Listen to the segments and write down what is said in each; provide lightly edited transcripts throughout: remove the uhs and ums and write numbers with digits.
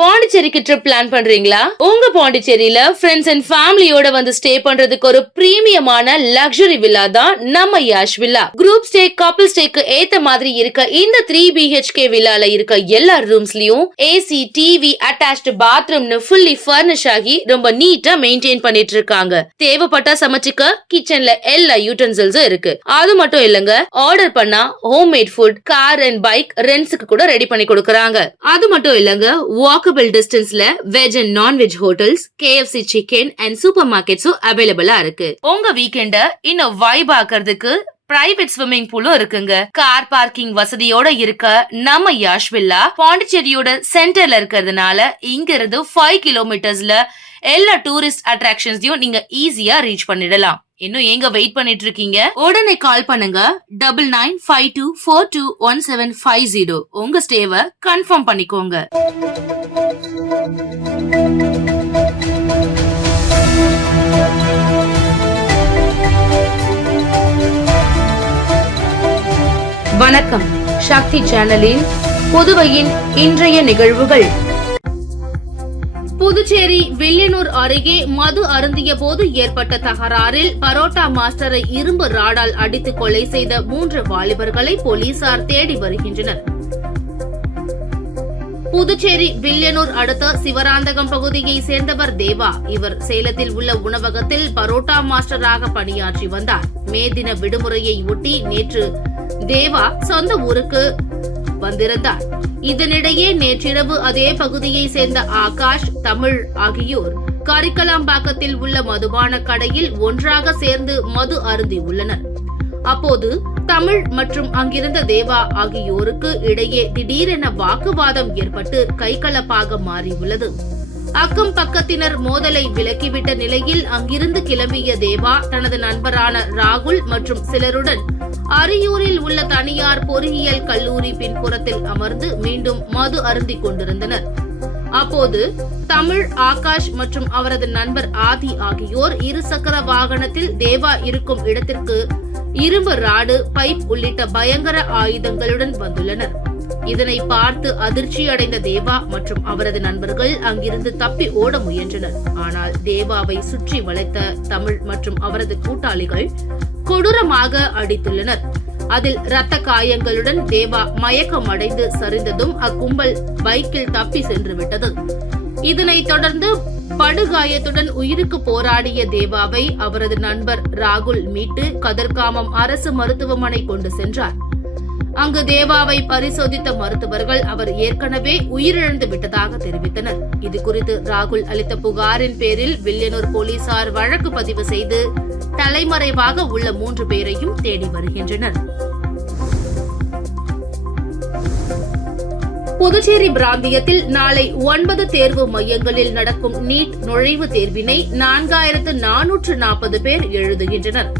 பாண்டிச்சேரிக்கு trip plan பண்றீங்களா? உங்க பாண்டிச்சேரியில ஃப்ரெண்ட்ஸ் அண்ட் ஃபேமிலியோட வந்து ஸ்டே பண்றதுக்கு ஒரு பிரீமியமான லக்ஸரி வில்லா தான் நம்ம Yash villa. Group stay, couple ஸ்டேக்கு ஏத்த மாதிரி இருக்க இந்த 3 BHK வில்லால இருக்க எல்லா ரூம்ஸ்லயும் ஏசி, டிவி, அட்டாச்ட் பாத்ரூம்னு ஃபுல்லி ஃபர்னிஷ் ஆகி ரொம்ப நீட்டா மெயின்டைன் பண்ணிட்டு இருக்காங்க. தேவைப்பட்டா சமைச்சுக்க கிச்சன்ல எல்லா யூட்டன்சில்ஸும் இருக்கு. அது மட்டும் இல்லங்க, ஆர்டர் பண்ணா homemade food, car and bike ரெண்ட்ஸ்க்கு கூட ரெடி பண்ணி கொடுக்கறாங்க. அது மட்டும் இல்லங்க, வாக்கபிள் டிஸ்டன்ஸ்ல veg and non veg hotels, KFC chicken and super மார்க்கெட்ஸும் அவைலபிளா இருக்கு. உங்க வீக்கெண்ட இன்னும் வைப் ஆக்குறதுக்கு பிரைவேட் ஸ்விம்மிங் பூலும் இருக்குங்க. கார் பார்க்கிங் வசதியோட இருக்க நம்ம யாஷ் வில்லா பாண்டிச்சேரியோட சென்டர்ல இருக்கிறதுனால இங்க இருந்து 5 கிலோமீட்டர்ஸ்ல எல்லா டூரிஸ்ட் அட்ராக்ஷன்ஸையும் நீங்க ஈஸியா ரீச் பண்ணிடலாம். இன்னும் எங்க வெயிட் பண்ணிட்டு இருக்கீங்க? உடனே கால் பண்ணுங்க 9952421750. உங்க ஸ்டேவை கன்ஃபார்ம் பண்ணிக்கோங்க. வணக்கம். சக்தி சேனலின் புதுவையின் இன்றைய நிகழ்வுகள். புதுச்சேரி வில்லியனூர் அருகே மது அருந்திய போது ஏற்பட்ட தகராறில் பரோட்டா மாஸ்டரை இரும்பு ராடால் அடித்து கொலை செய்த 3 வாலிபர்களை போலீசார் தேடி வருகின்றனர். புதுச்சேரி வில்லியனூர் அடுத்த சிவராந்தகம் பகுதியை சேர்ந்தவர் தேவா. இவர் சேலத்தில் உள்ள உணவகத்தில் பரோட்டா மாஸ்டராக பணியாற்றி வந்தார். மே தின விடுமுறையை ஒட்டி நேற்று தேவா சொந்த ஊருக்கு வந்திருந்தார். இதனிடையே நேற்றிரவு அதே பகுதியை சேர்ந்த ஆகாஷ், தமிழ் ஆகியோர் கரிக்கலாம்பாக்கத்தில் உள்ள மதுபான கடையில் ஒன்றாக சேர்ந்து மது அருந்தி உள்ளனர். அப்போது தமிழ் மற்றும் அங்கிருந்த தேவா ஆகியோருக்கு இடையே திடீரென வாக்குவாதம் ஏற்பட்டு கைகலப்பாக மாறியுள்ளது. அக்கம் பக்கத்தினர் மோதலை விலக்கிவிட்ட நிலையில் அங்கிருந்து கிளம்பிய தேவா தனது நண்பரான ராகுல் மற்றும் சிலருடன் அரியூரில் உள்ள தனியார் பொறியியல் கல்லூரி பின்புறத்தில் அமர்ந்து மீண்டும் மது அருந்திக் கொண்டிருந்தனர். அப்போது தமிழ், ஆகாஷ் மற்றும் அவரது நண்பர் ஆதி ஆகியோர் இருசக்கர வாகனத்தில் தேவா இருக்கும் இடத்திற்கு இரும்பு ராடு, பைப் உள்ளிட்ட பயங்கர ஆயுதங்களுடன் வந்துள்ளனர். இதனை பார்த்து அதிர்ச்சி அடைந்த தேவா மற்றும் அவரது நண்பர்கள் அங்கிருந்து தப்பி ஓட முயன்றனர். ஆனால் தேவாவை சுற்றி வளைத்த தமிழ் மற்றும் அவரது கூட்டாளிகள் கொடூரமாக அடித்துள்ளனர். அதில் இரத்த காயங்களுடன் தேவா மயக்கம் அடைந்து சரிந்ததும் அக்கும்பல் பைக்கில் தப்பி சென்று விட்டது. இதனைத் தொடர்ந்து படுகாயத்துடன் உயிருக்கு போராடிய தேவாவை அவரது நண்பர் ராகுல் மீட்டு கதிர்காமம் அரசு மருத்துவமனை கொண்டு சென்றார். அங்கு தேவாவை பரிசோதித்த மருத்துவர்கள் அவர் ஏற்கனவே உயிரிழந்து விட்டதாக தெரிவித்தனர். இதுகுறித்து ராகுல் அளித்த புகாரின் பேரில் வில்லியனூர் போலீசார் வழக்கு பதிவு செய்து தலைமறைவாக உள்ள 3 பேரையும் தேடி வருகின்றனர். புதுச்சேரி பிராந்தியத்தில் நாளை 9 தேர்வு மையங்களில் நடக்கும் நீட் நுழைவுத் தேர்வினை 4440 பேர் எழுதுகின்றனர்.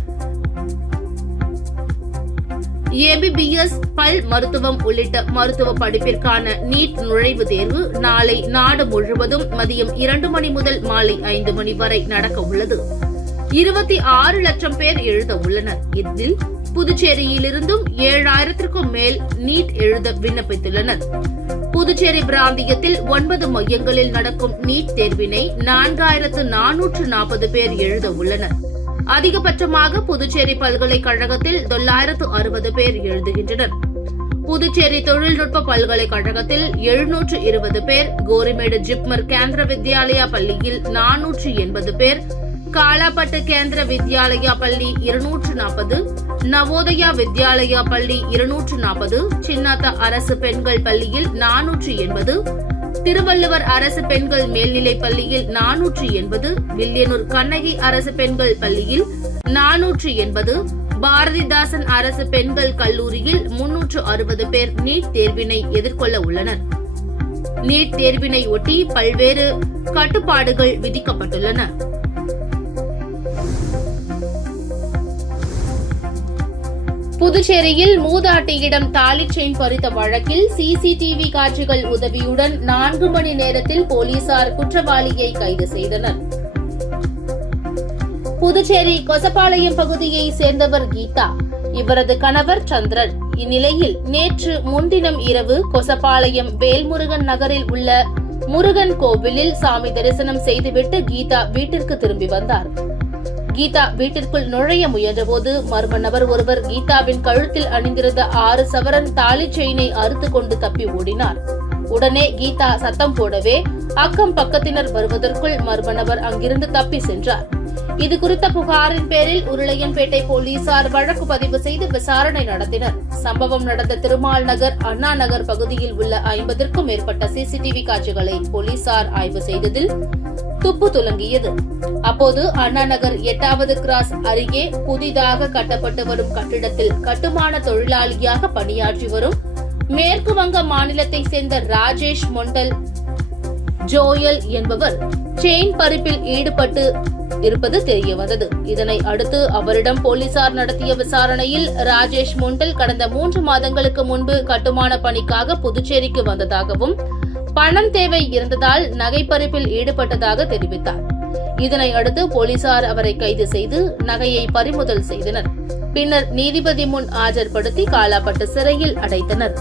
MBBS, பல் மருத்துவம் உள்ளிட்ட மருத்துவ படிப்பிற்கான நீட் நுழைவுத் தேர்வு நாளை நாடு முழுவதும் மதியம் 2 மணி முதல் மாலை 5 மணி வரை நடக்க உள்ளது. 26 லட்சம் பேர் எழுத உள்ளனர். இதில் புதுச்சேரியிலிருந்தும் 7000க்கும் மேல் நீட் எழுத விண்ணப்பித்துள்ளனர். புதுச்சேரி பிராந்தியத்தில் 9 மையங்களில் நடக்கும் நீட் தேர்வினை 4440 பேர் எழுத உள்ளனர். அதிகபட்சமாக புதுச்சேரி பல்கலைக்கழகத்தில் 960 பேர் எழுதுகின்றனர். புதுச்சேரி தொழில்நுட்ப பல்கலைக்கழகத்தில் 720 பேர், கோரிமேடு ஜிப்மர் கேந்திர வித்யாலயா பள்ளியில் 480 பேர், காலாப்பட்டு கேந்திர வித்யாலயா பள்ளி 240, நவோதயா வித்யாலயா பள்ளி 240, சின்னாத்த அரசு பெண்கள் பள்ளியில் 480, திருவள்ளுவர் அரசு பெண்கள் மேல்நிலைப் பள்ளியில் 480, வில்லியனூர் கண்ணகி அரசு பெண்கள் பள்ளியில் 480, பாரதிதாசன் அரசு பெண்கள் கல்லூரியில் 360 பேர் நீட் தேர்வினை எதிர்கொள்ள உள்ளனர். நீட் தேர்வினை ஒட்டி பல்வேறு கட்டுப்பாடுகள் விதிக்கப்பட்டுள்ளன. புதுச்சேரியில் மூதாட்டியிடம் தாலி செயின் பறித்த வழக்கில் CCTV காட்சிகள் உதவியுடன் 4 மணி நேரத்தில் போலீசார் குற்றவாளியை கைது செய்தனர். புதுச்சேரி கொசப்பாளையம் பகுதியை சேர்ந்தவர் கீதா. இவரது கணவர் சந்திரன். இந்நிலையில் நேற்று முன்தினம் இரவு கொசப்பாளையம் வேல்முருகன் நகரில் உள்ள முருகன் கோவிலில் சாமி தரிசனம் செய்துவிட்டு கீதா வீட்டிற்கு திரும்பி வந்தார். கீதா வீட்டிற்குள் நுழைய முயன்றபோது மர்ம நபர் ஒருவர் கீதாவின் கழுத்தில் அணிந்திருந்த 6 சவரன் தாலி செயினை அறுத்து கொண்டு தப்பி ஓடினார். உடனே கீதா சத்தம் போடவே அக்கம் பக்கத்தினர் வருவதற்குள் மர்ம நபர் அங்கிருந்து தப்பி சென்றார். இது குறித்த புகாரின் பேரில் உருளையன்பேட்டை போலீசார் வழக்கு பதிவு செய்து விசாரணை நடத்தினர். சம்பவம் நடந்த திருமால் நகர், அண்ணா நகர் பகுதியில் உள்ள 50க்கும் மேற்பட்ட சிசிடிவி காட்சிகளை போலீசார் ஆய்வு செய்ததில் துப்பு துலங்கியது. அப்போது அண்ணா நகர் 8வது கிராஸ் அருகே புதிதாக கட்டப்பட்டு வரும் கட்டிடத்தில் கட்டுமான தொழிலாளியாக பணியாற்றி வரும் மேற்கு வங்க மாநிலத்தை சேர்ந்த ராஜேஷ் மொண்டல் ஜோயல் என்பவர் செயின் பறிப்பில் ஈடுபட்டு இருப்பது தெரியவந்தது. இதனை அடுத்து அவரிடம் போலீசார் நடத்திய விசாரணையில் ராஜேஷ் மொண்டல் கடந்த 3 மாதங்களுக்கு முன்பு கட்டுமான பணிக்காக புதுச்சேரிக்கு வந்ததாகவும் பணம் தேவை இருந்ததால் நகை பறிப்பில் ஈடுபட்டதாக தெரிவித்தார். இதனை அடுத்து போலீசார் அவரை கைது செய்து நகையை பறிமுதல் செய்தனர். பின்னர் நீதிபதி முன் ஆஜர்படுத்தி காலாப்பட்டு சிறையில் அடைத்தனர்.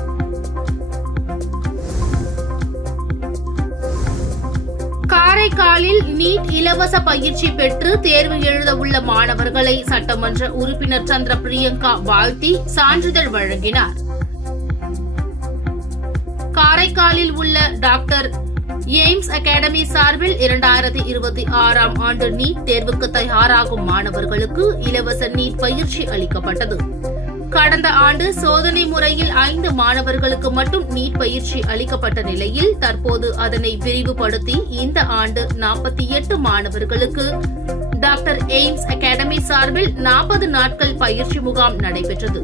காரைக்காலில் நீட் இலவச பயிற்சி பெற்று தேர்வு எழுத உள்ள மாணவர்களை சட்டமன்ற உறுப்பினர் சந்திர பிரியங்கா வாழ்த்தி சான்றிதழ் வழங்கினார். காரைக்காலில் உள்ள டாக்டர் எய்ம்ஸ் அகாடமி சார்பில் 2026ஆம் ஆண்டு நீட் தேர்வுக்கு தயாராகும் மாணவர்களுக்கு இலவச நீட் பயிற்சி அளிக்கப்பட்டது. கடந்த ஆண்டு சோதனை முறையில் 5 மாணவர்களுக்கு மட்டும் நீட் பயிற்சி அளிக்கப்பட்ட நிலையில் தற்போது அதனை விரிவுபடுத்தி இந்த ஆண்டு 48 மாணவர்களுக்கு டாக்டர் எய்ம்ஸ் அகாடமி சார்பில் 40 நாட்கள் பயிற்சி முகாம் நடைபெற்றது.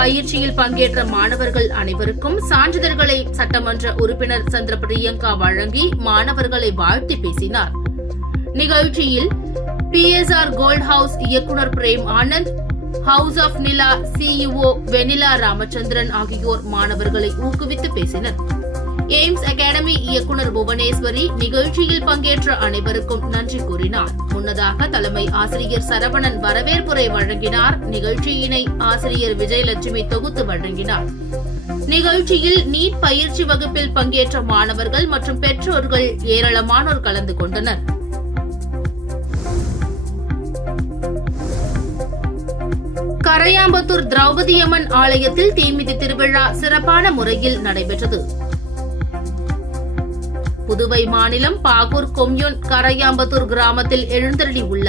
பயிற்சியில் பங்கேற்ற மாணவர்கள் அனைவருக்கும் சான்றிதழ்களை சட்டமன்ற உறுப்பினர் சந்திர பிரியங்கா வழங்கி மாணவர்களை வாழ்த்தி பேசினார். நிகழ்ச்சியில் PSR கோல்ட் ஹவுஸ் இயக்குநர் Prem Anand, house of Nila CEO Venila Ramachandran ஆகியோர் மாணவர்களை ஊக்குவித்து பேசினர். எய்ம்ஸ் அகாடமி இயக்குநர் புவனேஸ்வரி நிகழ்ச்சியில் பங்கேற்ற அனைவருக்கும் நன்றி கூறினார். முன்னதாக தலைமை ஆசிரியர் சரவணன் வரவேற்புரை வழங்கினார். நிகழ்ச்சியினை ஆசிரியர் விஜயலட்சுமி தொகுத்து வழங்கினார். நிகழ்ச்சியில் நீட் பயிற்சி வகுப்பில் பங்கேற்ற மாணவர்கள் மற்றும் பெற்றோர்கள் ஏராளமானோர் கலந்து கொண்டனர். கரையாம்பத்தூர் திரௌபதியம்மன் ஆலயத்தில் தீமிதி திருவிழா சிறப்பான முறையில் நடைபெற்றது. புதுவை மாநிலம் பாகூர் கொம்யூன் கரையாம்பத்தூர் கிராமத்தில் எழுந்தருளி உள்ள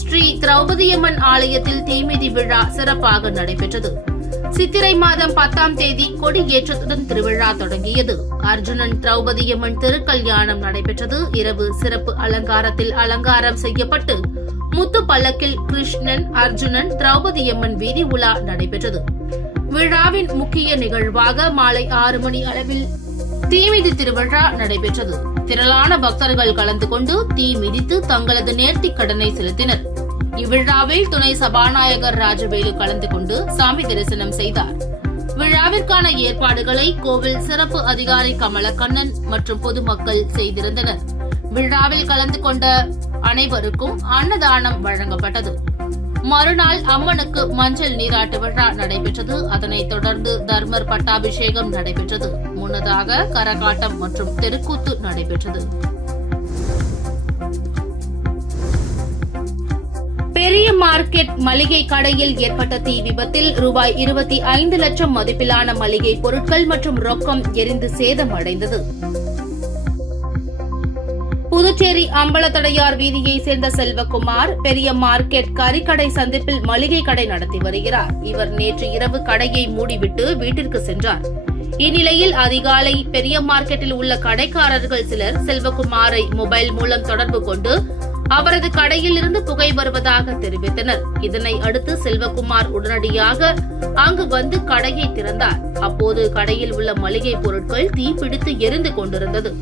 ஸ்ரீ திரௌபதியம்மன் ஆலயத்தில் தீமிதி விழா சிறப்பாக நடைபெற்றது. சித்திரை மாதம் 10ஆம் தேதி கொடியேற்றத்துடன் திருவிழா தொடங்கியது. அர்ஜுனன் திரௌபதியம்மன் திருக்கல்யாணம் நடைபெற்றது. இரவு சிறப்பு அலங்காரத்தில் அலங்காரம் செய்யப்பட்டு முத்து பல்லக்கில் கிருஷ்ணன், அர்ஜுனன், திரௌபதியம்மன் வீதி உலா நடைபெற்றது. விழாவின் முக்கிய நிகழ்வாக மாலை 6 மணி அளவில் தீமிதி திருவிழா நடைபெற்றது. திரளான பக்தர்கள் கலந்து கொண்டு தீ மிதித்து தங்களது நேர்த்திக் கடனை செலுத்தினர். இவ்விழாவில் துணை சபாநாயகர் ராஜவேலு கலந்து கொண்டு சாமி தரிசனம் செய்தார். விழாவிற்கான ஏற்பாடுகளை கோவில் சிறப்பு அதிகாரி கமலக்கண்ணன் மற்றும் பொதுமக்கள் செய்திருந்தனர். விழாவில் கலந்து கொண்ட அனைவருக்கும் அன்னதானம் வழங்கப்பட்டது. மறுநாள் அம்மனுக்கு மஞ்சள் நீராட்டு விழா நடைபெற்றது. அதனைத் தொடர்ந்து தர்மர் பட்டாபிஷேகம் நடைபெற்றது. முன்னதாக கரகாட்டம் மற்றும் தெருக்கூத்து நடைபெற்றது. பெரிய மார்க்கெட் மளிகை கடையில் ஏற்பட்ட தீ விபத்தில் ரூபாய் 25 லட்சம் மதிப்பிலான மளிகை பொருட்கள் மற்றும் ரொக்கம் எரிந்து சேதமடைந்தது. புதுச்சேரி அம்பலத்தடையார் வீதியை சேர்ந்த செல்வகுமார் பெரிய மார்க்கெட் கறிக்கடை சந்திப்பில் மளிகை கடை நடத்தி வருகிறார். இவர் நேற்று இரவு கடையை மூடிவிட்டு வீட்டிற்கு சென்றார். இந்நிலையில் அதிகாலை பெரிய மார்க்கெட்டில் உள்ள கடைக்காரர்கள் சிலர் செல்வகுமாரை மொபைல் மூலம் தொடர்பு கொண்டு அவரது கடையில் இருந்து புகை வருவதாக தெரிவித்தனர். இதனை அடுத்து செல்வகுமார் உடனடியாக அங்கு வந்து கடையை திறந்தார். அப்போது கடையில் உள்ள மளிகை பொருட்கள் தீப்பிடித்து எரிந்து கொண்டிருந்தது.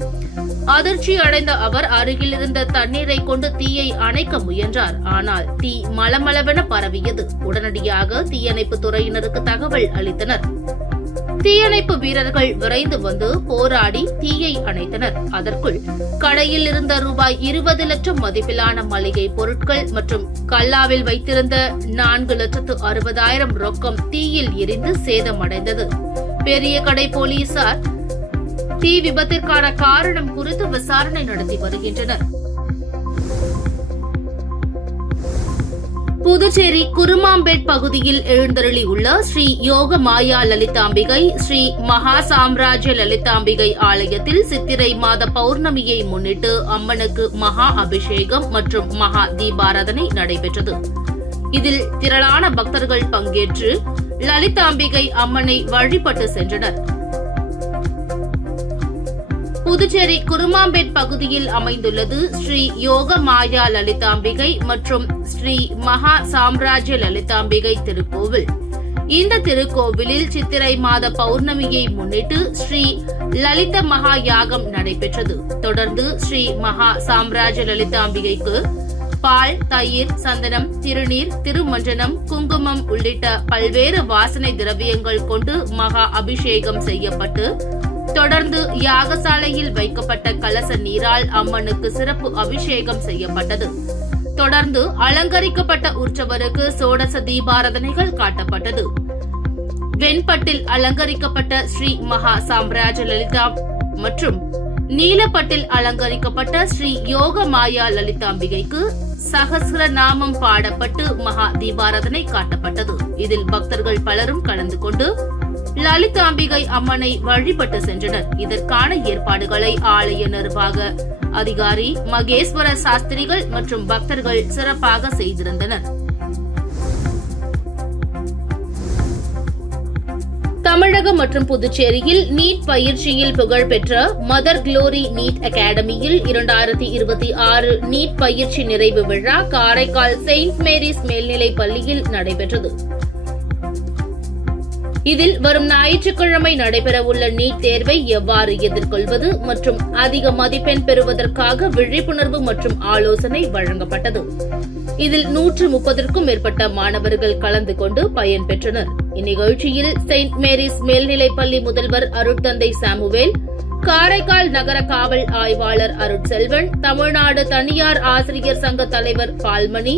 அதிர்ச்சி அடைந்த அவர் அருகில் இருந்த தண்ணீரை கொண்டு தீயை அணைக்க முயன்றார். ஆனால் தீ மளமளவென பரவியது. உடனடியாக தீயணைப்பு துறையினருக்கு தகவல் அளித்தனர். தீயணைப்பு வீரர்கள் விரைந்து வந்து போராடி தீயை அணைத்தனர். அதற்குள் கடையில் இருந்த ரூபாய் 20 லட்சம் மதிப்பிலான மளிகை பொருட்கள் மற்றும் கல்லாவில் வைத்திருந்த 4,60,000 ரொக்கம் தீயில் எரிந்து சேதமடைந்தது. பெரிய கடை போலீசார் தீ விபத்திற்கான காரணம் குறித்து விசாரணை நடத்தி வருகின்றனர். புதுச்சேரி குருமாம்பேட் பகுதியில் எழுந்தருளியுள்ள ஸ்ரீ யோக மாயா லலிதாம்பிகை ஸ்ரீ மகா சாம்ராஜ்ய லலிதாம்பிகை ஆலயத்தில் சித்திரை மாத பௌர்ணமியை முன்னிட்டு அம்மனுக்கு மகா அபிஷேகம் மற்றும் மகா தீபாராதனை நடைபெற்றது. இதில் திரளான பக்தர்கள் பங்கேற்று லலிதாம்பிகை அம்மனை வழிபட்டு சென்றனர். புதுச்சேரி குருமாம்பேட் பகுதியில் அமைந்துள்ளது ஸ்ரீ யோக மாயா லலிதாம்பிகை மற்றும் ஸ்ரீ மகா சாம்ராஜ்ய லலிதாம்பிகை திருக்கோவில். இந்த திருக்கோவிலில் சித்திரை மாத பௌர்ணமியை முன்னிட்டு ஸ்ரீ லலித மகா யாகம் நடைபெற்றது. தொடர்ந்து ஸ்ரீ மகா சாம்ராஜ்ய லலிதாம்பிகைக்கு பால், தயிர், சந்தனம், திருநீர், திருமஞ்சனம், குங்குமம் உள்ளிட்ட பல்வேறு வாசனை திரவியங்கள் கொண்டு மகா அபிஷேகம் செய்யப்பட்டு தொடர்ந்து யாகசாலையில் வைக்கப்பட்ட கலச நீரால் அம்மனுக்கு சிறப்பு அபிஷேகம் செய்யப்பட்டது. தொடர்ந்து அலங்கரிக்கப்பட்ட உற்சவருக்கு சோடச தீபாராதனைகள் காட்டப்பட்டது. வெண்பட்டில் அலங்கரிக்கப்பட்ட ஸ்ரீ மகா சாம்ராஜ்ய லலிதா மற்றும் நீலப்பட்டில் அலங்கரிக்கப்பட்ட ஸ்ரீ யோக மாயா லலிதாம்பிகைக்கு சகஸ்ர நாமம் பாடப்பட்டு மகா தீபாராதனை காட்டப்பட்டது. இதில் பக்தர்கள் பலரும் கலந்து கொண்டு லலிதாம்பிகை அம்மனை வழிபட்டு சென்றனர். இதற்கான ஏற்பாடுகளை ஆலய நிர்வாக அதிகாரி மகேஸ்வர சாஸ்திரிகள் மற்றும் பக்தர்கள் சிறப்பாக செய்திருந்தனர். தமிழகம் மற்றும் புதுச்சேரியில் நீட் பயிற்சியில் புகழ்பெற்ற மதர் குளோரி நீட் அகாடமியில் 2026 நீட் பயிற்சி நிறைவு விழா காரைக்கால் செயின்ட் மேரிஸ் மேல்நிலைப் பள்ளியில் நடைபெற்றது. இதில் வரும் ஞாயிற்றுக்கிழமை நடைபெறவுள்ள நீட் தேர்வை எவ்வாறு எதிர்கொள்வது மற்றும் அதிக மதிப்பெண் பெறுவதற்காக விழிப்புணர்வு மற்றும் ஆலோசனை வழங்கப்பட்டது. இதில் 130க்கும் மேற்பட்ட மாணவர்கள் கலந்து கொண்டு பயன்பெற்றனர். இந்நிகழ்ச்சியில் செயின்ட் மேரிஸ் மேல்நிலைப்பள்ளி முதல்வர் அருட்தந்தை சாமுவேல், காரைக்கால் நகர காவல் ஆய்வாளர் அருட்செல்வன், தமிழ்நாடு தனியார் ஆசிரியர் சங்க தலைவர் பால்மணி,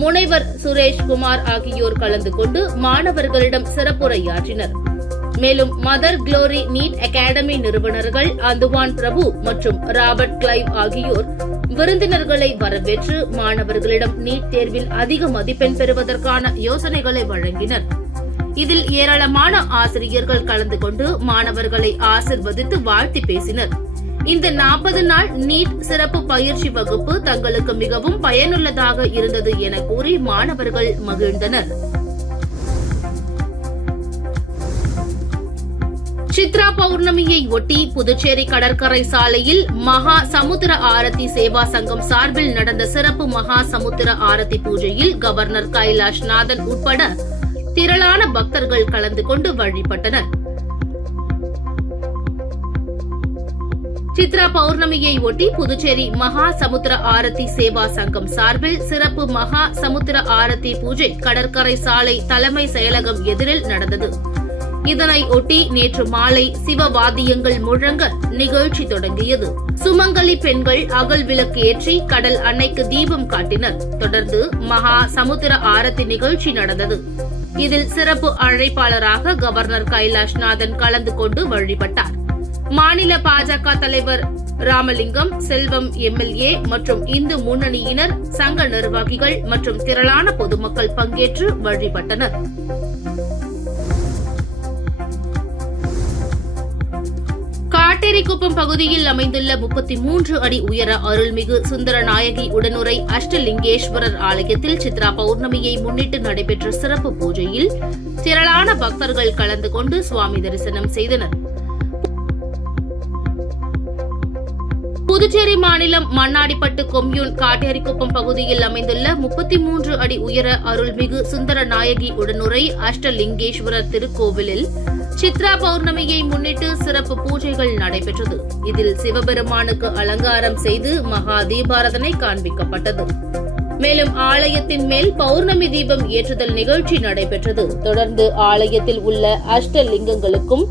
முனைவர் சுரேஷ்குமார் ஆகியோர் கலந்து கொண்டு மாணவர்களிடம் சிறப்புரையாற்றினர். மேலும் மதர் குளோரி நீட் அகாடமி நிறுவனர்கள் அந்துவான் பிரபு மற்றும் ராபர்ட் கிளைவ் ஆகியோர் விருந்தினர்களை வரவேற்று மாணவர்களிடம் நீட் தேர்வில் அதிக மதிப்பெண் பெறுவதற்கான யோசனைகளை வழங்கினர். இதில் ஏராளமான ஆசிரியர்கள் கலந்து கொண்டு மாணவர்களை ஆசிர்வதித்து வாழ்த்தி பேசினர். இந்த 40 நாள் நீட் சிறப்பு பயிற்சி வகுப்பு தங்களுக்கு மிகவும் பயனுள்ளதாக இருந்தது என கூறி மாணவர்கள் மகிழ்ந்தனர். சித்ரா பௌர்ணமியை ஒட்டி புதுச்சேரி கடற்கரை சாலையில் மகா சமுத்திர ஆரத்தி சேவா சங்கம் சார்பில் நடந்த சிறப்பு மகா சமுத்திர ஆரத்தி பூஜையில் கவர்னர் கைலாஷ்நாதன் உட்பட திரளான பக்தர்கள் கலந்து கொண்டு வழிபட்டனர். சித்ரா பௌர்ணமியை ஒட்டி புதுச்சேரி மகா சமுத்திர ஆரத்தி சேவா சங்கம் சார்பில் சிறப்பு மகா சமுத்திர ஆரத்தி பூஜை கடற்கரை சாலை தலைமை செயலகம் எதிரில் நடந்தது. இதனை ஒட்டி நேற்று மாலை சிவவாத்தியங்கள் முழங்க நிகழ்ச்சி தொடங்கியது. சுமங்கலி பெண்கள் அகல் விளக்கு ஏற்றி கடல் அன்னைக்கு தீபம் காட்டினர். தொடர்ந்து மகா சமுத்திர ஆரத்தி நிகழ்ச்சி நடந்தது. இதில் சிறப்பு அழைப்பாளராக கவர்னர் கைலாஷ்நாதன் கலந்து கொண்டு வழிபட்டார். மாநில பாஜக தலைவர் ராமலிங்கம், செல்வம் எம்எல்ஏ மற்றும் இந்து முன்னணியினர், சங்க நிர்வாகிகள் மற்றும் திரளான பொதுமக்கள் பங்கேற்று வழிபட்டனர். காட்டேரிக்குப்பம் பகுதியில் அமைந்துள்ள 33 அடி உயர அருள்மிகு சுந்தரநாயகி உடனுரை அஷ்டலிங்கேஸ்வரர் ஆலயத்தில் சித்ரா பௌர்ணமியை முன்னிட்டு நடைபெற்ற சிறப்பு பூஜையில் திரளான பக்தர்கள் கலந்து கொண்டு சுவாமி தரிசனம் செய்தனர். புதுச்சேரி மாநிலம் மண்ணாடிப்பட்டு கொம்யூன் காட்டேரிக்குப்பம் பகுதியில் அமைந்துள்ள 33 அடி உயர அருள்மிகு சுந்தரநாயகி உடனுரை அஷ்டலிங்கேஸ்வரர் திருக்கோவிலில் சித்ரா பௌர்ணமியை முன்னிட்டு சிறப்பு பூஜைகள் நடைபெற்றது. இதில் சிவபெருமானுக்கு அலங்காரம் செய்து மகா தீபாராதனை காண்பிக்கப்பட்டது. மேலும் ஆலயத்தின் மேல் பௌர்ணமி தீபம் ஏற்றுதல் நிகழ்ச்சி நடைபெற்றது. தொடர்ந்து ஆலயத்தில் உள்ள அஷ்டலிங்கங்களுக்கும்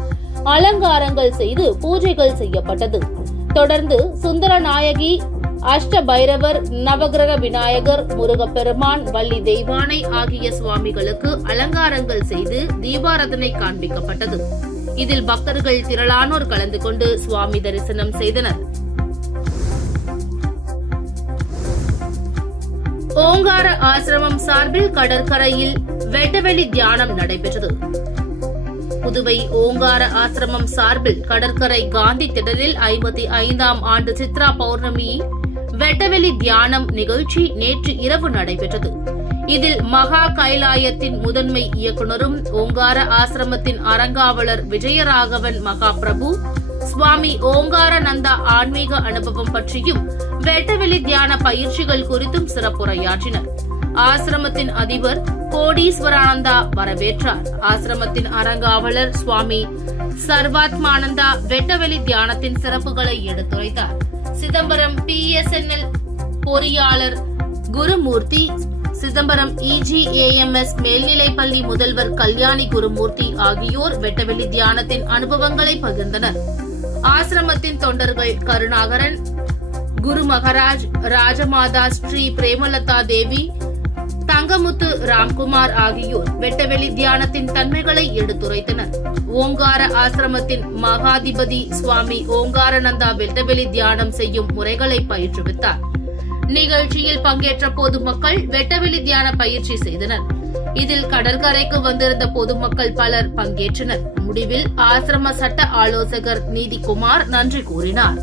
அலங்காரங்கள் செய்து பூஜைகள் செய்யப்பட்டது. தொடர்ந்து சுந்தரநாயகி, அஷ்ட பைரவர், நவகிரக விநாயகர், முருகப்பெருமான், வள்ளி தெய்வானை ஆகிய சுவாமிகளுக்கு அலங்காரங்கள் செய்து தீபாராதனை காண்பிக்கப்பட்டது. இதில் பக்தர்கள் திரளானோர் கலந்து கொண்டு சுவாமி தரிசனம் செய்தனர். ஓங்கார ஆசிரமம் சார்பில் கடற்கரையில் வெட்டவெளி தியானம் நடைபெற்றது. புதுவை ஓங்கார ஆசிரமம் சார்பில் கடற்கரை காந்தி திடலில் 55ஆம் ஆண்டு சித்ரா பௌர்ணமி வெட்டவெளி தியானம் நிகழ்ச்சி நேற்று இரவு நடைபெற்றது. இதில் மகா கைலாயத்தின் முதன்மை இயக்குநரும் ஓங்கார ஆசிரமத்தின் அறங்காவலர் விஜயராகவன் மகாபிரபு சுவாமி ஓங்காரநந்தா ஆன்மீக அனுபவம் பற்றியும் வெட்டவெளி தியான பயிற்சிகள் குறித்தும் சிறப்புரையாற்றினர். ஆசிரமத்தின் அதிபர் கோடீஸ்வரானந்தா வரவேற்றார். ஆசிரமத்தின் அறங்காவலர் சுவாமி சர்வாத்மானந்தா வெட்டவெளி தியானத்தின் சிறப்புகளை எடுத்துரைத்தார். சிதம்பரம் PSNL பொறியாளர் குருமூர்த்தி, சிதம்பரம் EGAMS மேல்நிலைப்பள்ளி முதல்வர் கல்யாணி குருமூர்த்தி ஆகியோர் வெட்டவெளி தியானத்தின் அனுபவங்களை பகிர்ந்தனர். ஆசிரமத்தின் தொண்டர்கள் கருணாகரன், குரு மகராஜ், ராஜமாதா ஸ்ரீ பிரேமலதா தேவி, தங்கமுத்து ராம்குமார் ஆகியோர் வெட்டவெளி தியானத்தின் தன்மைகளை எடுத்துரைத்தனர். ஓங்கார ஆசிரமத்தின் மகாதிபதி சுவாமி ஓங்காரநந்தா வெட்டவெளி தியானம் செய்யும் முறைகளை பயிற்றுவித்தார். நிகழ்ச்சியில் பங்கேற்ற பொதுமக்கள் வெட்டவெளி தியான பயிற்சி செய்தனர். இதில் கடற்கரைக்கு வந்திருந்த பொதுமக்கள் பலர் பங்கேற்றனர். முடிவில் ஆசிரம சட்ட ஆலோசகர் நீதிகுமார் நன்றி கூறினார்.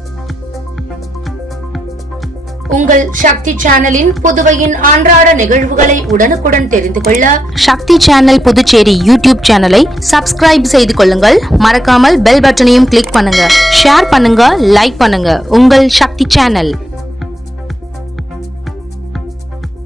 உங்கள் சக்தி சேனலின் புதுவையின் அன்றாட நிகழ்வுகளை உடனுக்குடன் தெரிந்து கொள்ள சக்தி சேனல் புதுச்சேரி யூடியூப் சேனலை சப்ஸ்கிரைப் செய்து கொள்ளுங்கள். மறக்காமல் பெல் பட்டனையும் கிளிக் பண்ணுங்க, ஷேர் பண்ணுங்க, லைக் பண்ணுங்க. உங்கள் சக்தி சேனல்.